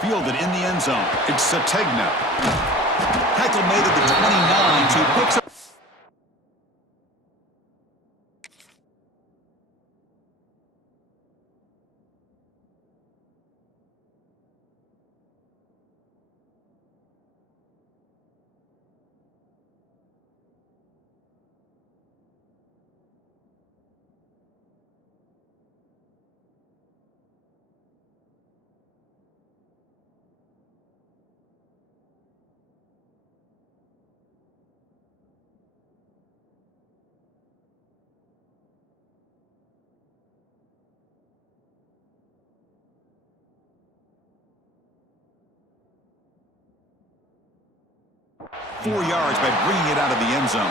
Fielded in the end zone. It's Sategna. Tackle made at the 29 to picks up. 4 yards by bringing it out of the end zone.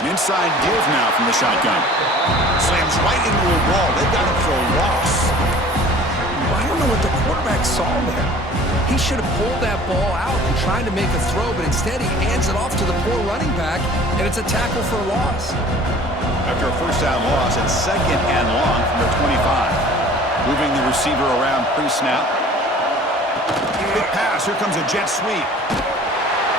Inside give now from the shotgun. Slams right into a wall. They've got him for a loss. I don't know what the quarterback saw there. He should have pulled that ball out and tried to make a throw, but instead he hands it off to the poor running back, and it's a tackle for a loss. After a first down loss, it's 2nd and long from their 25. Moving the receiver around pre-snap. Big pass. Here comes a jet sweep.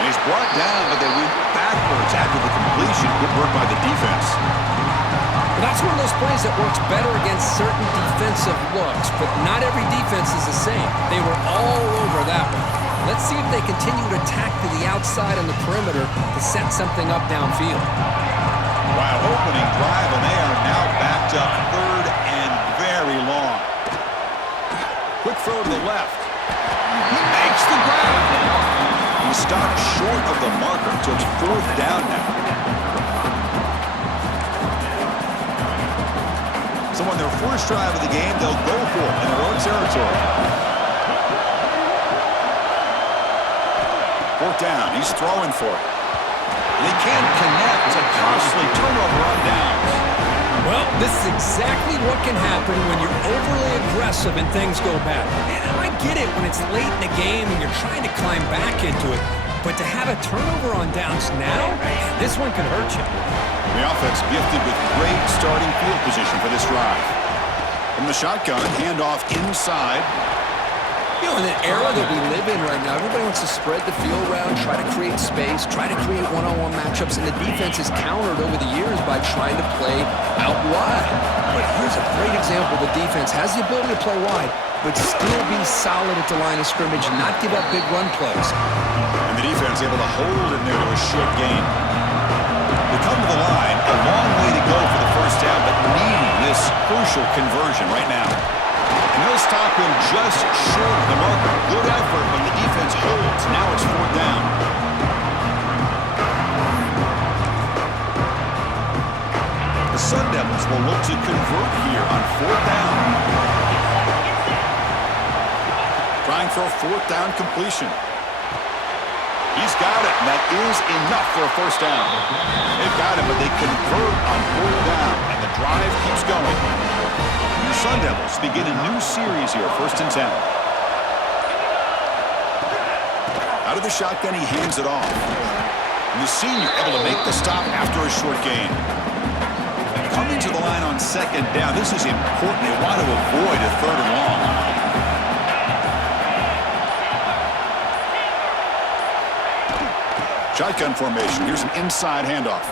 And he's brought down, but they went backwards after the completion. Good work by the defense. Well, that's one of those plays that works better against certain defensive looks, but not every defense is the same. They were all over that one. Let's see if they continue to attack to the outside on the perimeter to set something up downfield. Wow, opening drive, and they are now backed up 3rd and very long. Quick throw to the left. He makes the grab. He stopped short of the marker, so it's 4th down now. So on their first drive of the game, they'll go for it in their own territory. 4th down, he's throwing for it. They can't connect. A costly turnover on downs. Well, this is exactly what can happen when you're overly aggressive and things go bad. And I get it when it's late in the game and you're trying to climb back into it. But to have a turnover on downs now, this one can hurt you. The offense gifted with great starting field position for this drive. From the shotgun, handoff inside. You know, in the era that we live in right now, everybody wants to spread the field around, try to create space, try to create one-on-one matchups, and the defense is countered over the years by trying to play out wide. But here's a great example. The defense has the ability to play wide, but still be solid at the line of scrimmage and not give up big run plays. And the defense able to hold in there to a short gain. They come to the line, a long way to go for the first down, but needing this crucial conversion right now. And they'll stop him just short of the marker. Good effort when the defense holds. Now it's 4th down. The Sun Devils will look to convert here on 4th down. Trying for a 4th down completion. He's got it, and that is enough for a first down. They've got it, but they convert on 4th down, and the drive keeps going. The Sun Devils begin a new series here, 1st and 10. Out of the shotgun, he hands it off. And the senior able to make the stop after a short gain. Coming to the line on 2nd down, this is important. They want to avoid a 3rd and long. Shotgun formation. Here's an inside handoff.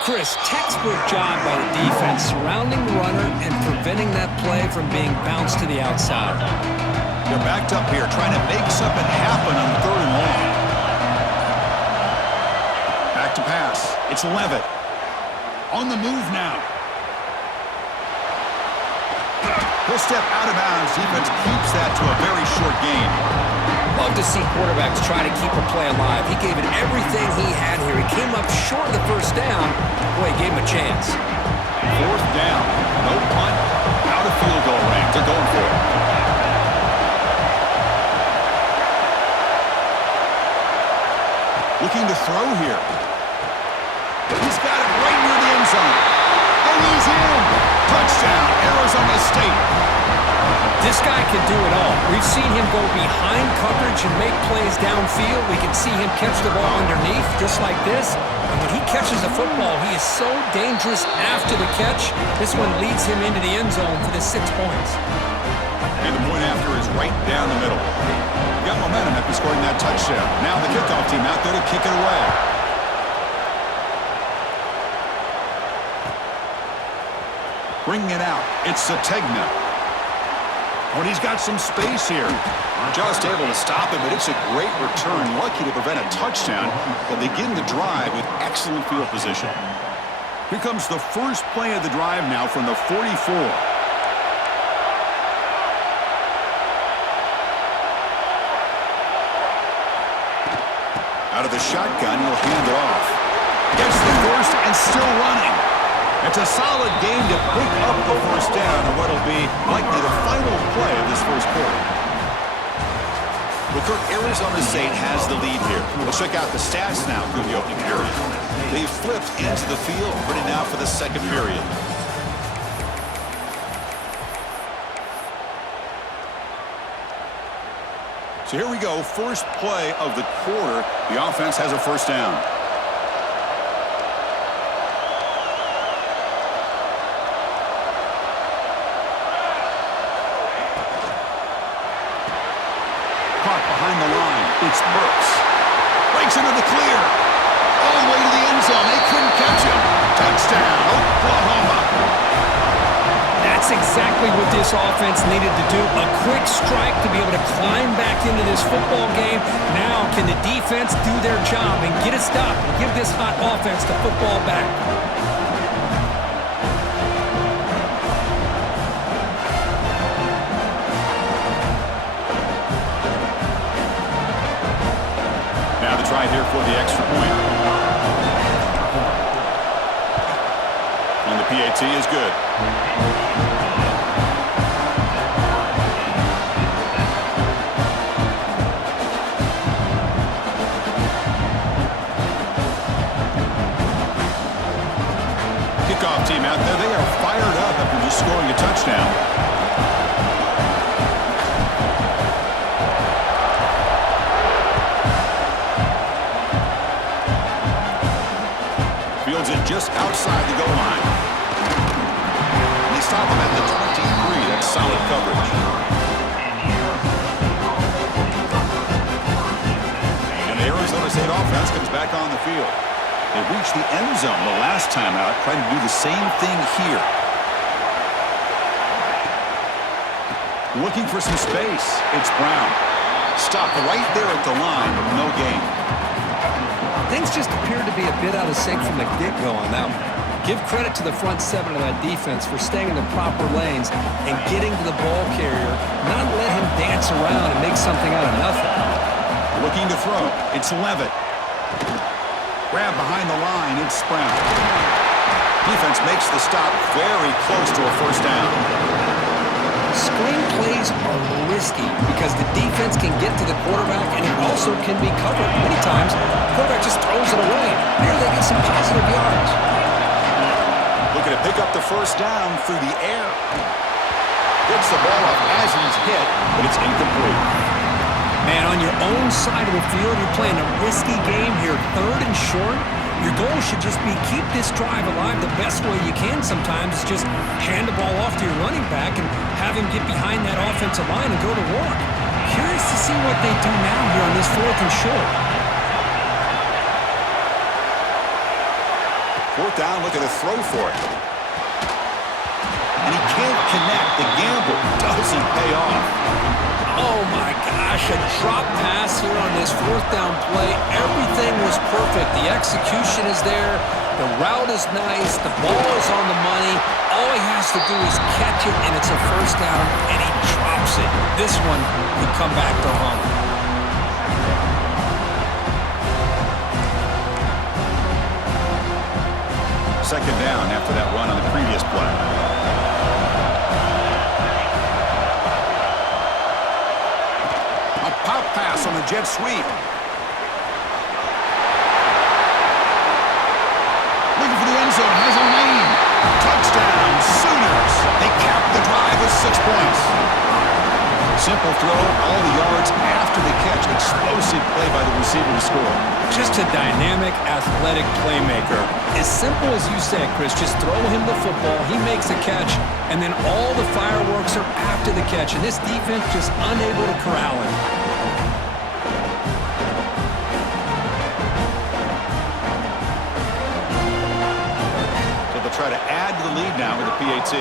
Chris, textbook job by the defense surrounding the runner and preventing that play from being bounced to the outside. They're backed up here, trying to make something happen on 3rd and long. Back to pass. It's Levitt. On the move now. He'll step out of bounds. Defense keeps that to a very short gain. Love to see quarterbacks try to keep a play alive. He gave it everything he had here. He came up short of the first down. Boy, he gave him a chance. 4th down. No punt. Out of field goal range. They're going for it. Looking to throw here. He's got it right near the end zone. And he's in. Touchdown, Arizona State. This guy can do it all. We've seen him go behind coverage and make plays downfield. We can see him catch the ball underneath just like this. And when he catches the football, he is so dangerous after the catch. This one leads him into the end zone for the 6 points. And the point after is right down the middle. Got momentum after scoring that touchdown. Now the kickoff team out there to kick it away. Bringing it out, it's Sategna. Oh, and he's got some space here. Just able to stop it, but it's a great return. Lucky to prevent a touchdown, but they begin the drive with excellent field position. Here comes the first play of the drive now from the 44. Out of the shotgun, he'll hand it off. Gets the first and still running. It's a solid game to pick up the first down in what will be likely the final play of this first quarter. Well, Kirk, Arizona State has the lead here. Let's check out the stats now through the opening period. They flipped into the field, ready now for the second period. So here we go, first play of the quarter. The offense has a first down. Caught behind the line. It's Burks. Breaks into the clear. All the way to the end zone. They couldn't catch him. Touchdown, Oklahoma. That's exactly what this offense needed to do. A quick strike to be able to climb back into this football game. Now can the defense do their job and get a stop and give this hot offense the football back? Now the try here for the extra point. And the PAT is good. Kickoff team out there, they are fired up after just scoring a touchdown. Fields it just outside the goal line. And they stop him at the 23. That's solid coverage. And the Arizona State offense comes back on the field. They reached the end zone the last time out, trying to do the same thing here. Looking for some space. It's Brown. Stopped right there at the line. No gain. Things just appeared to be a bit out of sync from the get-go on that one. Give credit to the front seven of that defense for staying in the proper lanes and getting to the ball carrier, not let him dance around and make something out of nothing. Looking to throw. It's Levitt. Grab behind the line. It's Brown. Defense makes the stop very close to a first down. Screen plays are risky because the defense can get to the quarterback and it also can be covered. Many times, the quarterback just throws it away. There they get some positive yards. Looking to pick up the first down through the air. Gets the ball up as he's hit, but it's incomplete. Man, on your own side of the field, you're playing a risky game here, third and short. Your goal should just be keep this drive alive the best way you can sometimes. Is just hand the ball off to your running back and have him get behind that offensive line and go to work. Curious to see what they do now here on this fourth and short. Fourth down, looking to throw for it. And he can't connect. The gamble doesn't pay off. Oh my gosh, a drop pass here on this fourth down play. Everything was perfect. The execution is there. The route is nice. The ball is on the money. All he has to do is catch it, and it's a first down, and he drops it. This one could come back to haunt him. Second down after that run on the previous play. Pop pass on the jet sweep. end zone has a lane. Touchdown, Sooners. They cap the drive with 6 points. Simple throw, all the yards after the catch. Explosive play by the receiver to score. Just a dynamic, athletic playmaker. As simple as you said, Chris, just throw him the football, he makes a catch, and then all the fireworks are after the catch, and this defense just unable to corral him. So they'll try to add to the lead now with the PAT.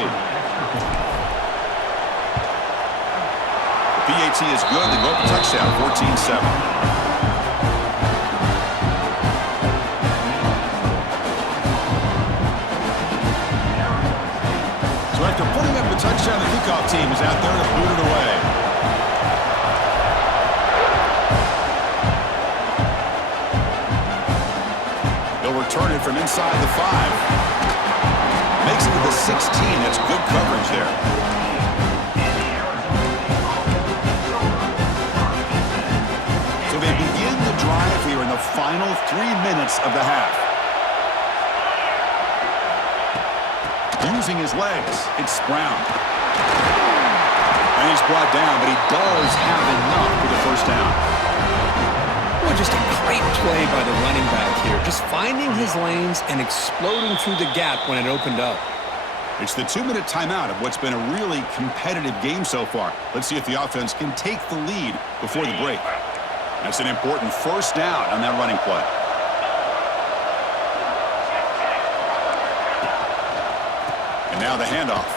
PAT is good. They go up a touchdown, 14-7. So after putting up a touchdown, the kickoff team is out there to boot it away. They'll return it from inside the 5. Makes it to the 16. That's good coverage there. They begin the drive here in the final 3 minutes of the half. Using his legs, it's Brown. And he's brought down, but he does have enough for the first down. Well, just a great play by the running back here. Just finding his lanes and exploding through the gap when it opened up. It's the 2-minute timeout of what's been a really competitive game so far. Let's see if the offense can take the lead before the break. That's an important first down on that running play. And now the handoff.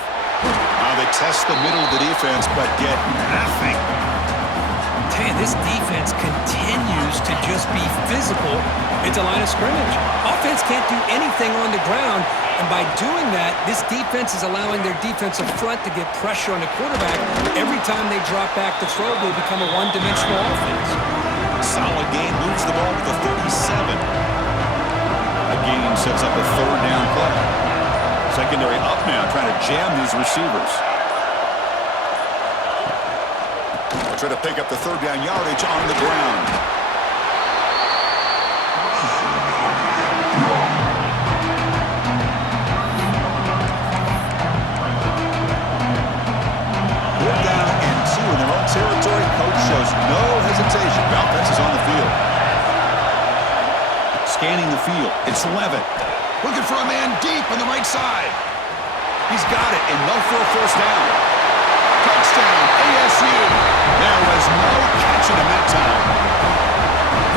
Now they test the middle of the defense, but get nothing. Man, this defense continues to just be physical at the line of scrimmage. Offense can't do anything on the ground, and by doing that, this defense is allowing their defensive front to get pressure on the quarterback. Every time they drop back to throw, they become a one-dimensional offense. Solid gain, moves the ball with the 37. That gain sets up a third down play. Secondary up now, trying to jam these receivers. They'll try to pick up the third down yardage on the ground. Fourth down and 2 in their own territory. Coach shows no hesitation. The offense is on the field. Scanning the field. It's Levitt. Looking for a man deep on the right side. He's got it, and no for a first down. Touchdown, ASU. There was no catching him that time.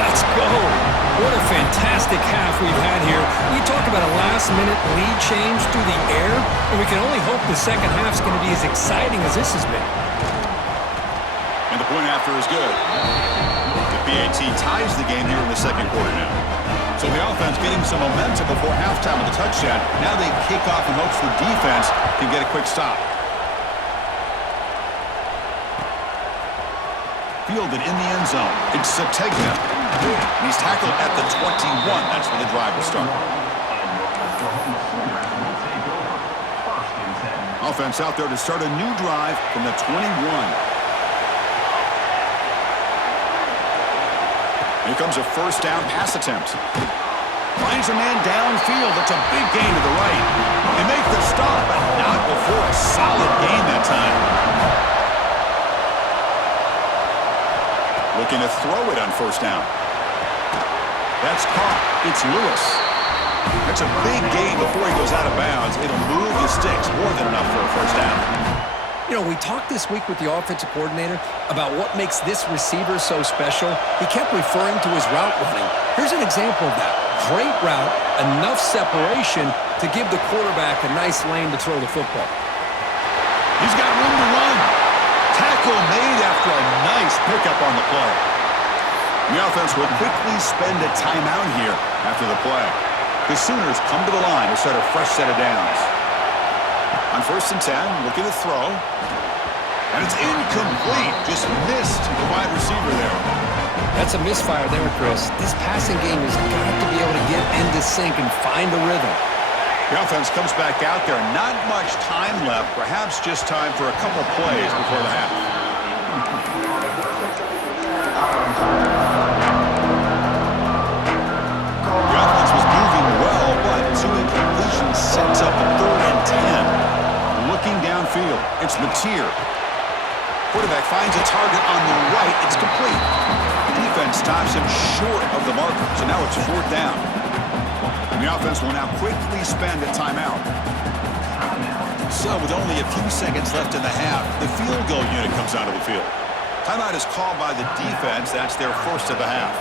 Let's go. What a fantastic half we've had here. We talk about a last-minute lead change through the air, and we can only hope the second half is going to be as exciting as this has been. And the point after is good. The PAT ties the game here in the second quarter now. So the offense getting some momentum before halftime with a touchdown. Now they kick off in hopes the defense can get a quick stop. Fielded in the end zone. It's Sategna. And he's tackled at the 21. That's where the drive will start. Offense out there to start a new drive from the 21. Here comes a first down pass attempt. Finds a man downfield. That's a big gain to the right. They make the stop, but not before a solid gain that time. Looking to throw it on first down. That's caught. It's Lewis. That's a big gain before he goes out of bounds. It'll move the sticks. More than enough for a first down. You know, we talked this week with the offensive coordinator about what makes this receiver so special. He kept referring to his route running. Here's an example of that. Great route, enough separation to give the quarterback a nice lane to throw the football. He's got room to run. Tackle made after a nice pickup on the play. The offense will quickly spend a timeout here after the play. The Sooners come to the line to start a fresh set of downs. On first and 10, looking to throw. And it's incomplete. Just missed the wide receiver there. That's a misfire there, Chris. This passing game has got to be able to get into sync and find a rhythm. The offense comes back out there. Not much time left. Perhaps just time for a couple plays before the half. The offense was moving well, but 2 incompletions stops him short of the marker. So now it's 4th down. And the offense will now quickly spend a timeout. So with only a few seconds left in the half, the field goal unit comes out of the field. Timeout is called by the defense. That's their first of the half.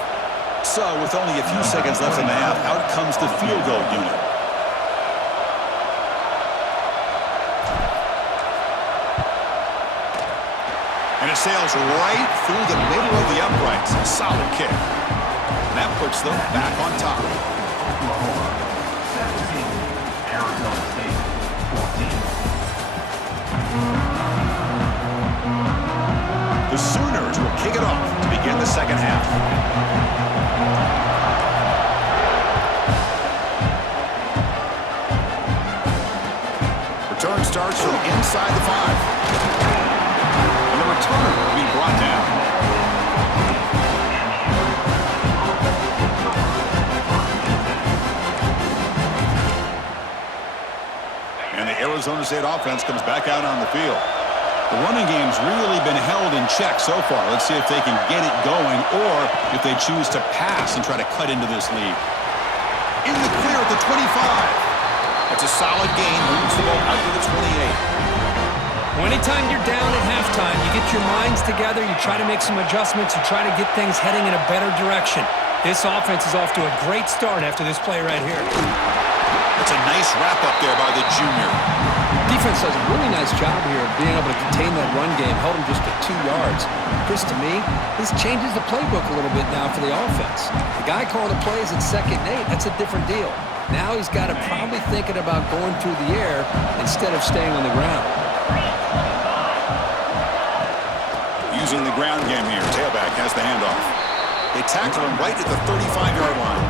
So with only a few seconds left in the half, out comes the field goal unit. And it sails right through the middle of the uprights. A solid kick. And that puts them back on top. Arizona State 14. The Sooners will kick it off to begin the second half. Return starts from inside the 5. And the return will be brought down. And the Arizona State offense comes back out on the field. The running game's really been held in check so far. Let's see if they can get it going or if they choose to pass and try to cut into this lead. In the clear at the 25. That's a solid gain. Moves the ball out to the 28. Well, anytime you're down at halftime, you get your minds together, you try to make some adjustments, you try to get things heading in a better direction. This offense is off to a great start after this play right here. That's a nice wrap-up there by the junior. Defense does a really nice job here of being able to contain that run game, held him just at 2 yards. Chris, to me, this changes the playbook a little bit now for the offense. The guy calling the plays at 2nd and 8, that's a different deal. Now he's got to probably thinking about going through the air instead of staying on the ground. Using the ground game here. Tailback has the handoff. They tackle him right at the 35-yard line.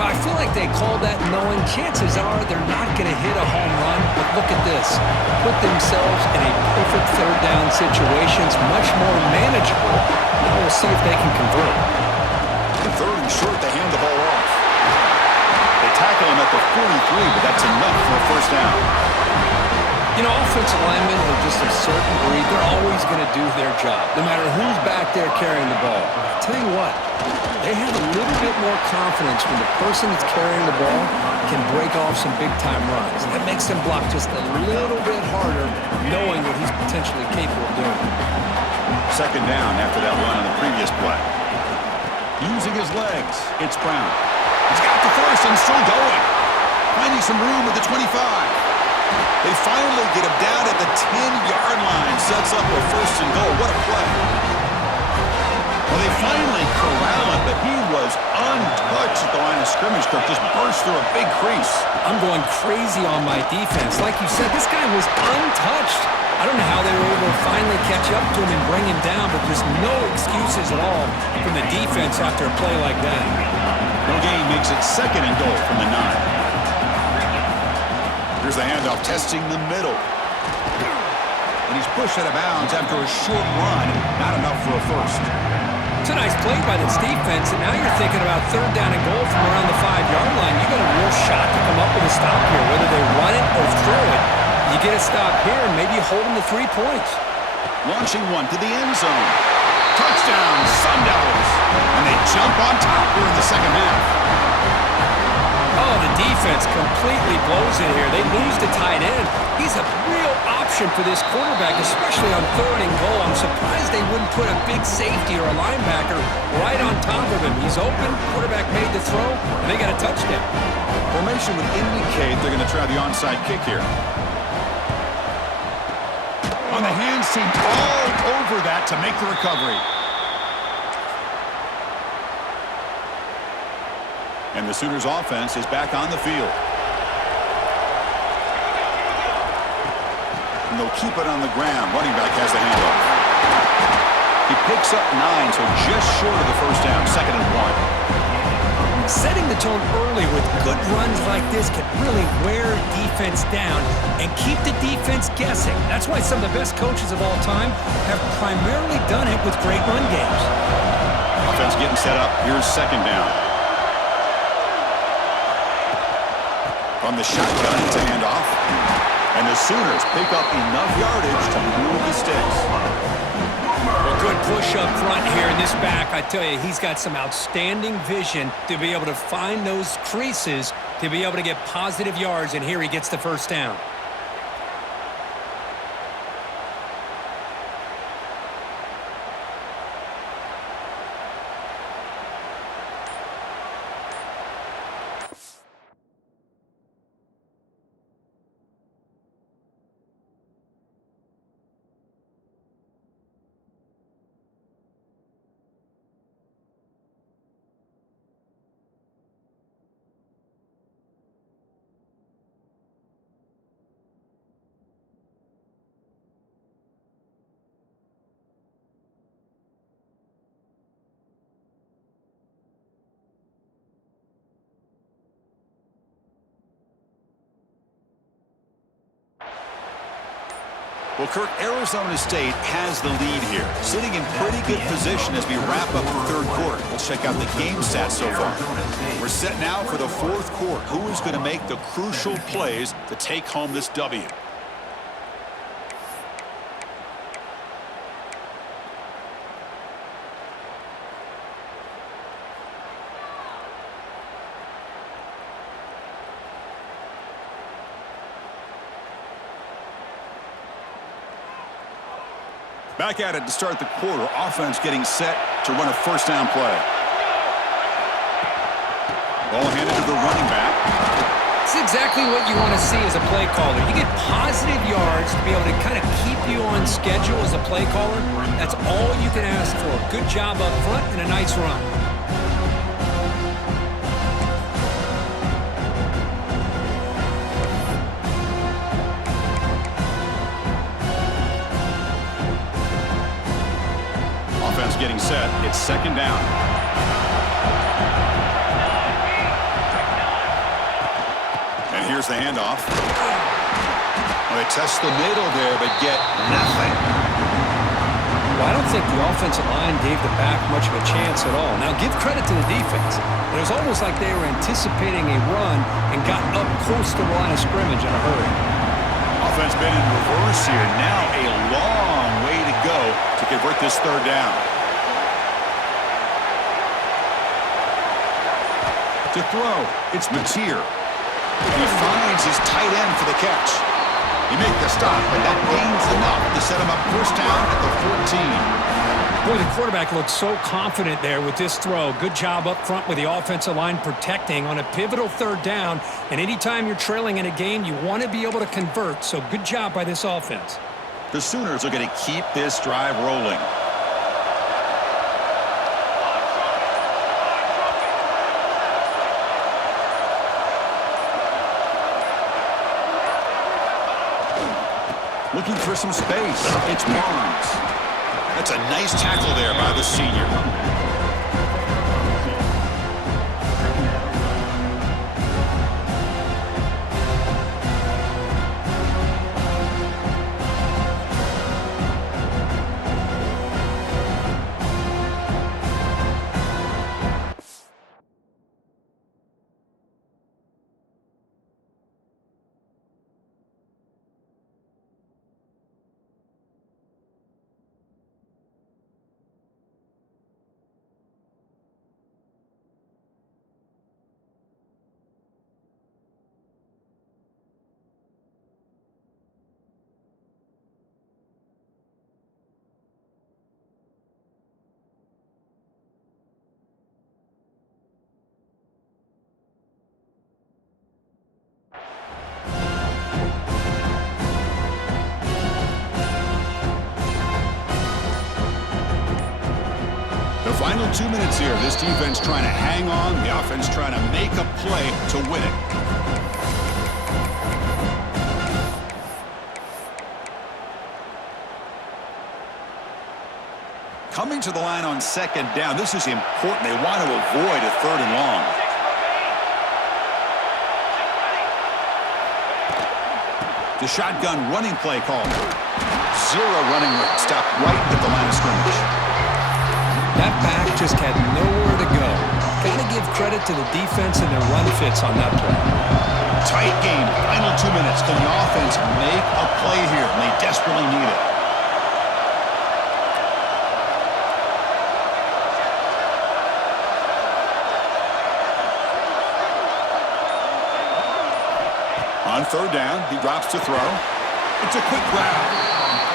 But I feel like they called that knowing chances are they're not going to hit a home run. But look at this. Put themselves in a perfect 3rd down situation. It's much more manageable. Now we'll see if they can convert. The 3rd and short, they hand the ball off. They tackle him at the 43, but that's enough for a 1st down. You know, offensive linemen are just a certain breed. They're always going to do their job, no matter who's back there carrying the ball. I'll tell you what, they have a little bit more confidence when the person that's carrying the ball can break off some big-time runs. That makes them block just a little bit harder, knowing what he's potentially capable of doing. 2nd down after that run on the previous play. Using his legs, it's Brown. He's got the 1st and still going. Finding some room at the 25. They finally get him down at the 10-yard line. Sets up a 1st and goal. What a play. Well, they finally corral him, but he was untouched at the line of scrimmage. Just burst through a big crease. I'm going crazy on my defense. Like you said, this guy was untouched. I don't know how they were able to finally catch up to him and bring him down, but just no excuses at all from the defense after a play like that. No gain makes it 2nd and goal from the 9. Here's the handoff, testing the middle. And he's pushed out of bounds after a short run. Not enough for a 1st. It's a nice play by this defense, and now you're thinking about 3rd down and goal from around the 5-yard line. You got a real shot to come up with a stop here, whether they run it or throw it. You get a stop here, and maybe you hold them to 3 points. Launching one to the end zone. Touchdown, Sun Devils. And they jump on top here in the second half. Oh, the defense completely blows it here. They lose the tight end. He's a real option for this quarterback, especially on 3rd and goal. I'm surprised they wouldn't put a big safety or a linebacker right on top of him. He's open, quarterback made the throw, and they got a touchdown. Formation would indicate they're going to try the onside kick here. On the hands team, all over that to make the recovery. And the Sooners offense is back on the field. And they'll keep it on the ground. Running back has the handoff. He picks up 9, so just short of the 1st down, 2nd and 1. Setting the tone early with good runs like this can really wear defense down and keep the defense guessing. That's why some of the best coaches of all time have primarily done it with great run games. Offense getting set up. Here's 2nd down. From the shotgun, it's a handoff. And the Sooners pick up enough yardage to move the sticks. Well, Good push up front here in this back. I tell you, he's got some outstanding vision to be able to find those creases to be able to get positive yards, and here he gets the first down. Well, Kirk, Arizona State has the lead here, sitting in pretty good position as we wrap up the third quarter. Let's check out the game stats so far. We're set now for the fourth quarter. Who is going to make the crucial plays to take home this W? Back at it to start the quarter. Offense getting set to run a first down play. Ball handed to the running back. It's exactly what you want to see as a play caller. You get positive yards to be able to kind of keep you on schedule as a play caller. That's all you can ask for. Good job up front and a nice run. Getting set. It's second down. And here's the handoff. Well, they test the middle there, but get nothing. Well, I don't think the offensive line gave the back much of a chance at all. Now, give credit to the defense. It was almost like they were anticipating a run and got up close to the line of scrimmage in a hurry. Offense been in reverse here. Now a long way to go to convert this third down. To throw, it's Mateer. He finds his tight end for the catch. He make the stop, but that gains enough to set him up first down at the 14. Boy, the quarterback looked so confident there with this throw. Good job up front with the offensive line protecting on a pivotal third down. And anytime you're trailing in a game, you want to be able to convert. So good job by this offense. The Sooners are going to keep this drive rolling. Looking for some space. It's Barnes. That's a nice tackle there by the senior. Final 2 minutes here. This defense trying to hang on. The offense trying to make a play to win it. Coming to the line on second down. This is important. They want to avoid a third and long. The shotgun running play call. Zero running room. Stop right at the line of scrimmage. That back just had nowhere to go. Got to give credit to the defense and their run fits on that play. Tight game. Final 2 minutes. Can the offense make a play here? And they desperately need it. third down. He drops to throw. It's a quick grab.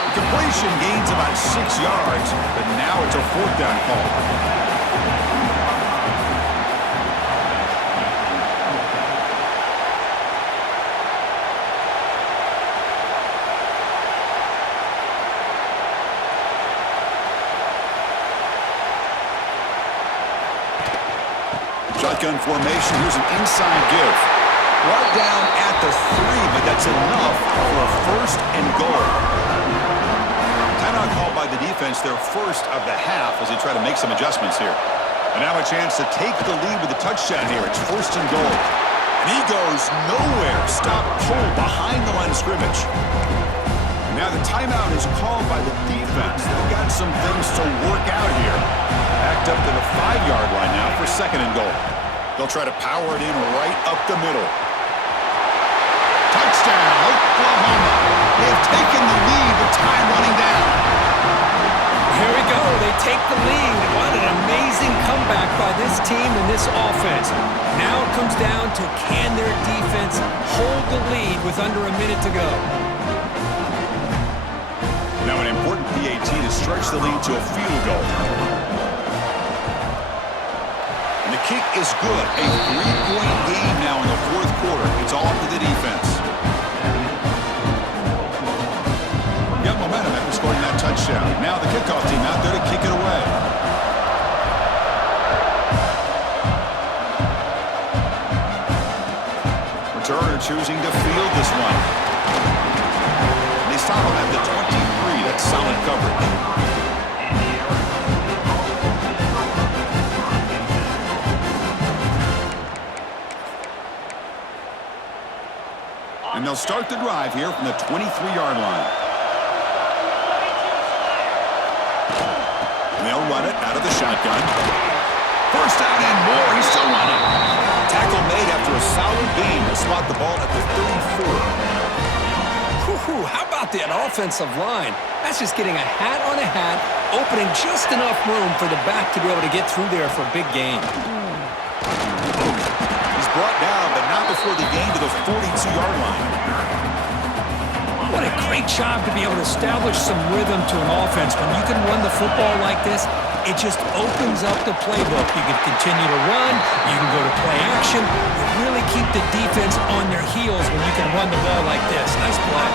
The completion gains about 6 yards, but now it's a fourth down call. Shotgun formation. Here's an inside give. Brought down at the 3, but that's enough for a first and goal. Timeout called by the defense, their first of the half as they try to make some adjustments here. And now a chance to take the lead with a touchdown here. It's first and goal. And he goes nowhere. Stop pulled behind the line of scrimmage. And now the timeout is called by the defense. They've got some things to work out here. Backed up to the 5-yard line now for second and goal. They'll try to power it in right up the middle. Touchdown, Oklahoma. They've taken the lead with time running down. Here we go. They take the lead. What an amazing comeback by this team and this offense. Now it comes down to can their defense hold the lead with under a minute to go. Now an important PAT to stretch the lead to a field goal. The kick is good. A 3-point game now in the fourth quarter. It's all to the defense. Got momentum after scoring that touchdown. Now the kickoff team out there to kick it away. Returner choosing to field this one. They stop him at the 23. That's solid coverage. And they'll start the drive here from the 23-yard line. And they'll run it out of the shotgun. First down and more. He's still running. Tackle made after a solid gain to slot the ball at the 34. How about that offensive line? That's just getting a hat on a hat, opening just enough room for the back to be able to get through there for a big gain. Brought down, but not before the gain to the 42-yard line. What a great job to be able to establish some rhythm to an offense. When you can run the football like this, it just opens up the playbook. You can continue to run, you can go to play action, you really keep the defense on their heels when you can run the ball like this. Nice play.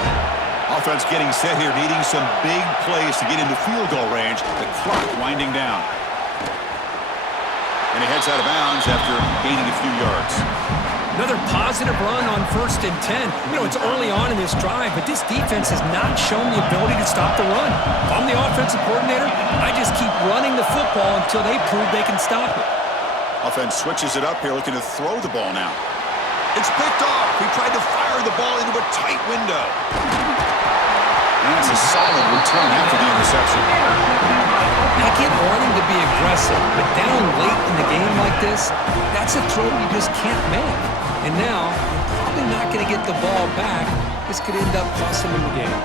Offense getting set here, needing some big plays to get into field goal range. The clock winding down. And he heads out of bounds after gaining a few yards. Another positive run on 1st and 10. You know, it's early on in this drive, but this defense has not shown the ability to stop the run. If I'm the offensive coordinator, I just keep running the football until they prove they can stop it. Offense switches it up here, looking to throw the ball now. It's picked off. He tried to fire the ball into a tight window. And that's a solid return after the interception. I get wanting to be aggressive, but down late in the game like this, that's a throw you just can't make. And now, you're probably not going to get the ball back. This could end up costing them the game.